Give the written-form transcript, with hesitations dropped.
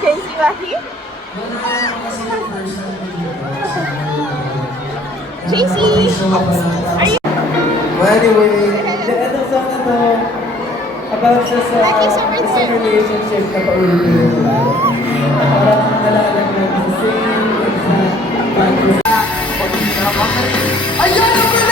Casey Wahi? JC! Are you? Well, anyway, the end of song na to, about siya sa isang relationship na paulit-ulit. Parang nalalag lang sa same exact practice. Ayan!